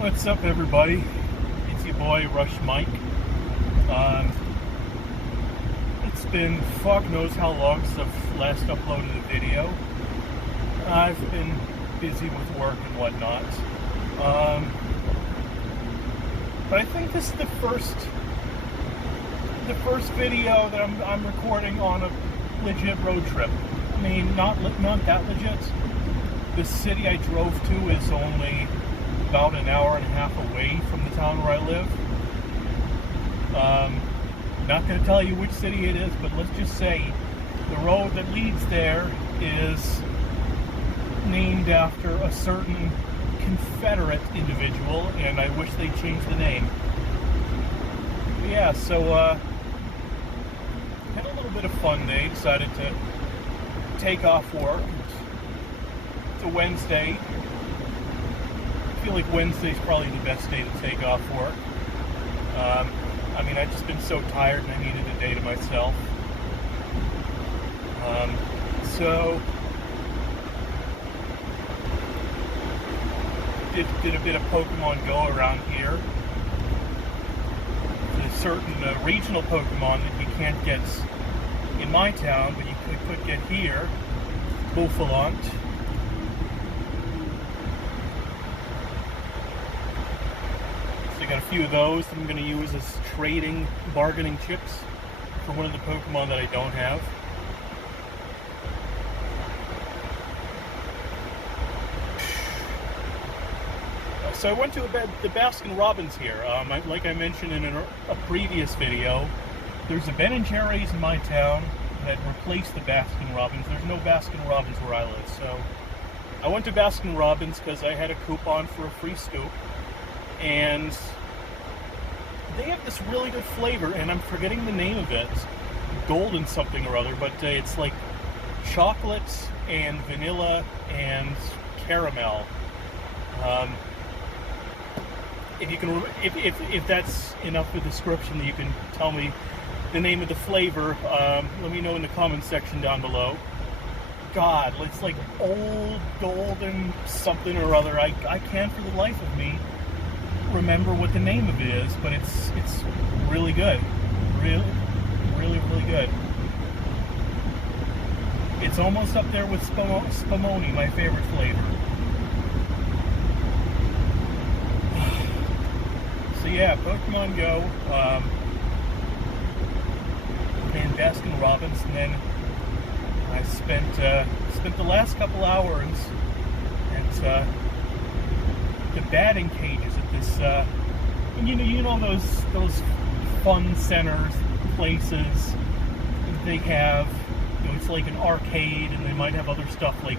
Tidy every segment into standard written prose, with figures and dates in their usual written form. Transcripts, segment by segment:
What's up, everybody? It's your boy Rush Mike. It's been fuck knows how long since I've last uploaded a video. I've been busy with work and whatnot. But I think this is the first video that I'm recording on a legit road trip. I mean, not that legit. The city I drove to is only about an hour and a half away from the town where I live. Not going to tell you which city it is, but let's just say the road that leads there is named after a certain Confederate individual, and I wish they'd change the name. But yeah, so had a little bit of fun day. Decided to take off work. It's a Wednesday. I feel like Wednesday's probably the best day to take off work. I mean, I've just been so tired and I needed a day to myself. So did a bit of Pokemon Go around here. There's certain regional Pokemon that you can't get in my town, but you could get here. Buffalant. Got a few of those that I'm going to use as trading, bargaining chips for one of the Pokemon that I don't have. So I went to the Baskin Robbins here. Like I mentioned in a previous video, there's a Ben & Jerry's in my town that replaced the Baskin Robbins. There's no Baskin Robbins where I live, so I went to Baskin Robbins because I had a coupon for a free scoop. And they have this really good flavor, and I'm forgetting the name of it. Golden something or other, but it's like chocolate and vanilla and caramel. If you can, if that's enough of a description that you can tell me the name of the flavor, let me know in the comment section down below. God, it's like old golden something or other. I can't for the life of me remember what the name of it is, but it's really good. Really good. It's almost up there with Spumoni, my favorite flavor. So yeah, Pokemon Go, and Baskin Robbins, and then I spent the last couple hours at the batting cages at this, you know those fun centers, places. They have, it's like an arcade, and they might have other stuff like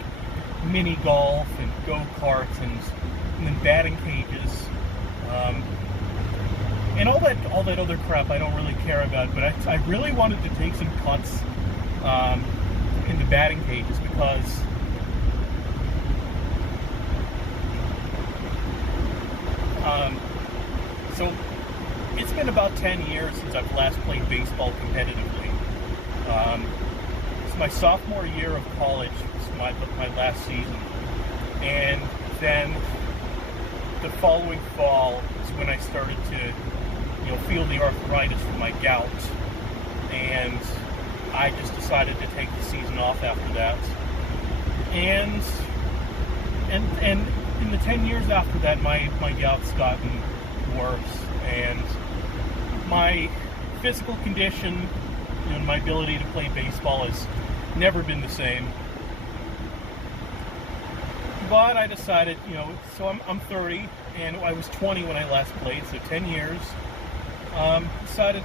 mini golf and go-karts and then batting cages, and all that other crap I don't really care about. But I really wanted to take some cuts in the batting cages because so it's been about 10 years since I've last played baseball competitively. It's my sophomore year of college. It's my last season. And then the following fall is when I started to, feel the arthritis from my gout. And I just decided to take the season off after that. And in the 10 years after that, my gout's gotten worse, and my physical condition and my ability to play baseball has never been the same. But I decided, so I'm 30, and I was 20 when I last played, so 10 years. Decided,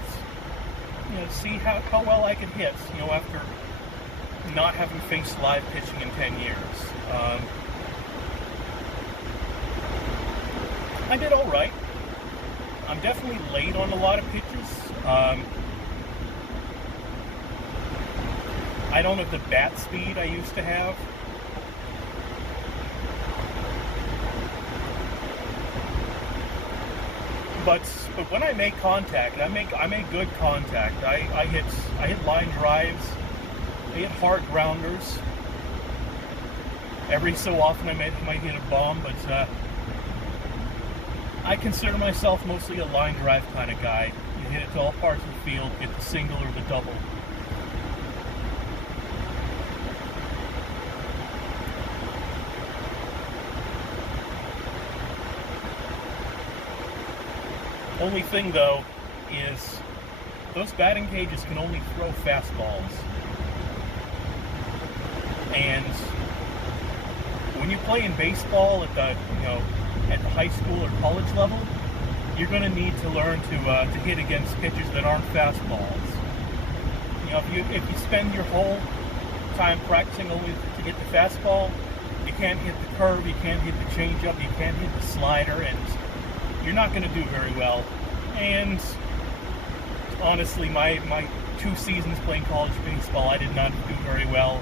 to see how well I could hit, after not having faced live pitching in 10 years. I did all right. I'm definitely late on a lot of pitches. I don't have the bat speed I used to have. But when I make contact, I make good contact. I hit line drives. I hit hard grounders. Every so often I might hit a bomb, but I consider myself mostly a line drive kind of guy. You hit it to all parts of the field, get the single or the double. Only thing, though, is those batting cages can only throw fastballs. And when you play in baseball at the, at the high school or college level, you're going to need to learn to hit against pitches that aren't fastballs. If you spend your whole time practicing only to get the fastball, you can't hit the curve, you can't hit the changeup, you can't hit the slider, and you're not going to do very well. And honestly, my 2 seasons playing college baseball, I did not do very well,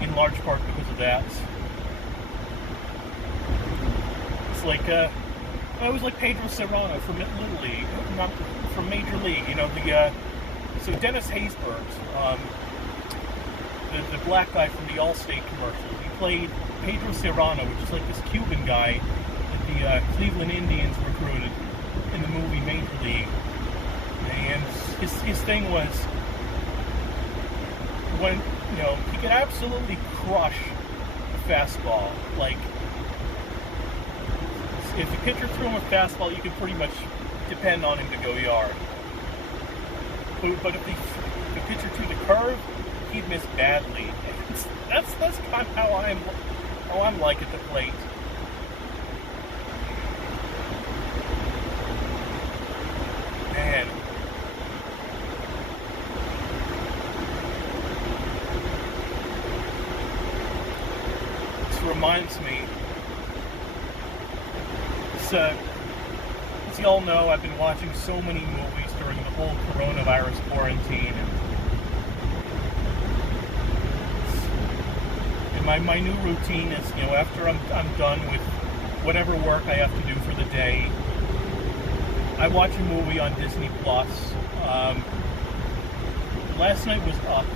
in large part because of that. It's like, I was like Pedro Serrano from Little League, not from Major League, so Dennis Haysbert, the black guy from the Allstate commercials, he played Pedro Serrano, which is like this Cuban guy that the Cleveland Indians recruited in the movie Major League. And his thing was, when, he could absolutely crush a fastball. Like, if the pitcher threw him a fastball, you could pretty much depend on him to go yard. But if the pitcher threw the curve, he'd miss badly. That's kind of how I'm like at the plate. Man. This reminds me. As you all know, I've been watching so many movies during the whole coronavirus quarantine. And my new routine is, after I'm done with whatever work I have to do for the day, I watch a movie on Disney Plus. Last night was Up,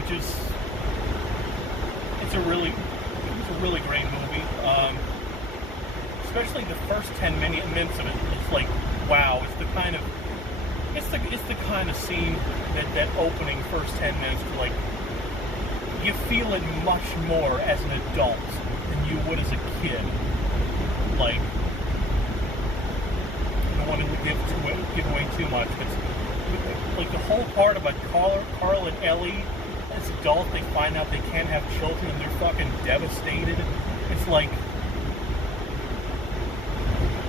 which is it was a really great movie. Especially the first 10 minutes of it, it's like, wow, it's the kind of scene that opening first 10 minutes, like, you feel it much more as an adult than you would as a kid. Like, I don't want to give away too much, but like the whole part about Carl and Ellie as adults, they find out they can't have children and they're fucking devastated. It's like,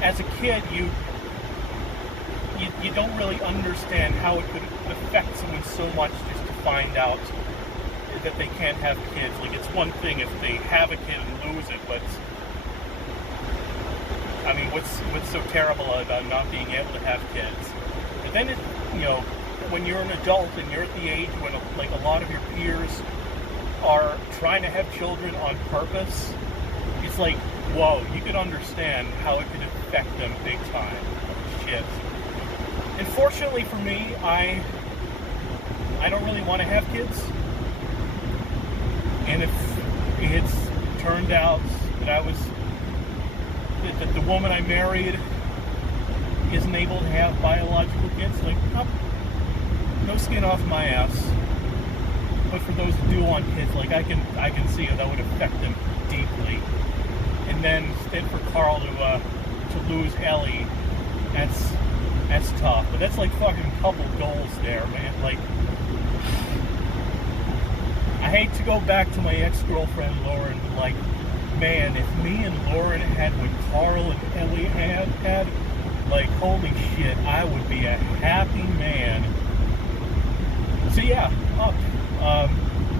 as a kid, you don't really understand how it could affect someone so much just to find out that they can't have kids. Like, it's one thing if they have a kid and lose it, but I mean, what's so terrible about not being able to have kids? But then when you're an adult and you're at the age when like a lot of your peers are trying to have children on purpose, it's like, whoa, you could understand how it could affect them big time. Shit. And fortunately for me, I don't really want to have kids. And if it's turned out that that the woman I married isn't able to have biological kids, like, no skin off my ass. But for those who do want kids, like, I can see how that would affect them deeply. And then for Carl to lose Ellie, that's tough. But that's like fucking couple goals there, man. Like, I hate to go back to my ex-girlfriend Lauren, but like, man, if me and Lauren had what Carl and Ellie had, like, holy shit, I would be a happy man. So yeah, Up,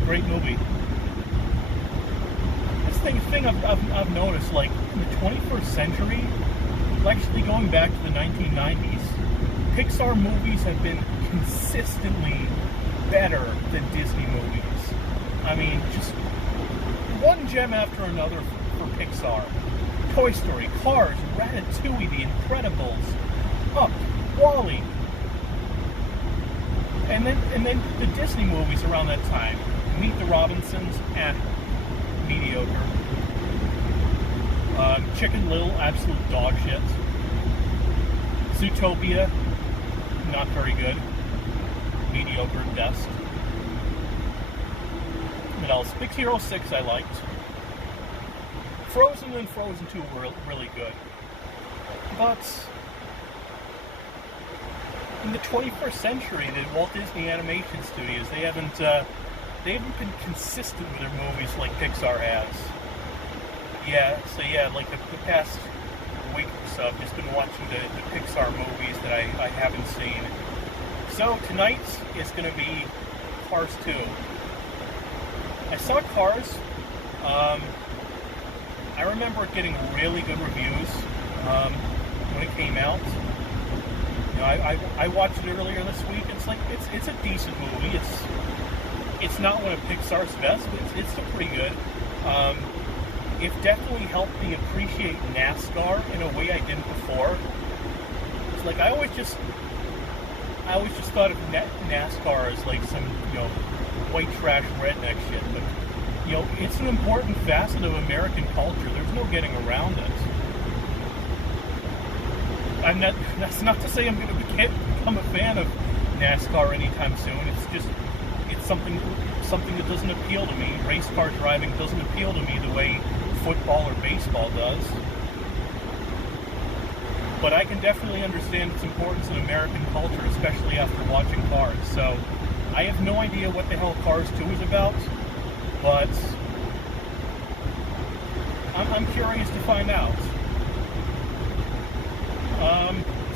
great movie. Thing I've noticed, like, in the 21st century, actually going back to the 1990s, Pixar movies have been consistently better than Disney movies. I mean, just one gem after another for Pixar. Toy Story, Cars, Ratatouille, The Incredibles, Up, WALL-E. And then the Disney movies around that time, Meet the Robinsons, and mediocre. Chicken Little, absolute dog shit. Zootopia, not very good. Mediocre at best. What else? Big Hero 6 I liked. Frozen and Frozen 2 were really good. But in the 21st century, the Walt Disney Animation Studios, they haven't been consistent with their movies like Pixar has. Yeah, like the past week or so, I've just been watching the Pixar movies that I haven't seen. So tonight is going to be Cars 2. I saw Cars. I remember it getting really good reviews when it came out. You know, I watched it earlier this week. It's a decent movie. It's not one of Pixar's best, but it's still pretty good. It definitely helped me appreciate NASCAR in a way I didn't before. It's like I always just thought of NASCAR as like some, you know, white trash redneck shit, but you know, it's an important facet of American culture. There's no getting around it. That's not to say I'm going to become a fan of NASCAR anytime soon. It's something that doesn't appeal to me. Race car driving doesn't appeal to me the way football or baseball does. But I can definitely understand its importance in American culture, especially after watching Cars. So I have no idea what the hell Cars 2 is about, but I'm curious to find out.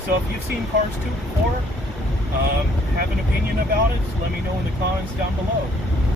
So if you've seen Cars 2 before, have an opinion about it, let me know in the comments down below.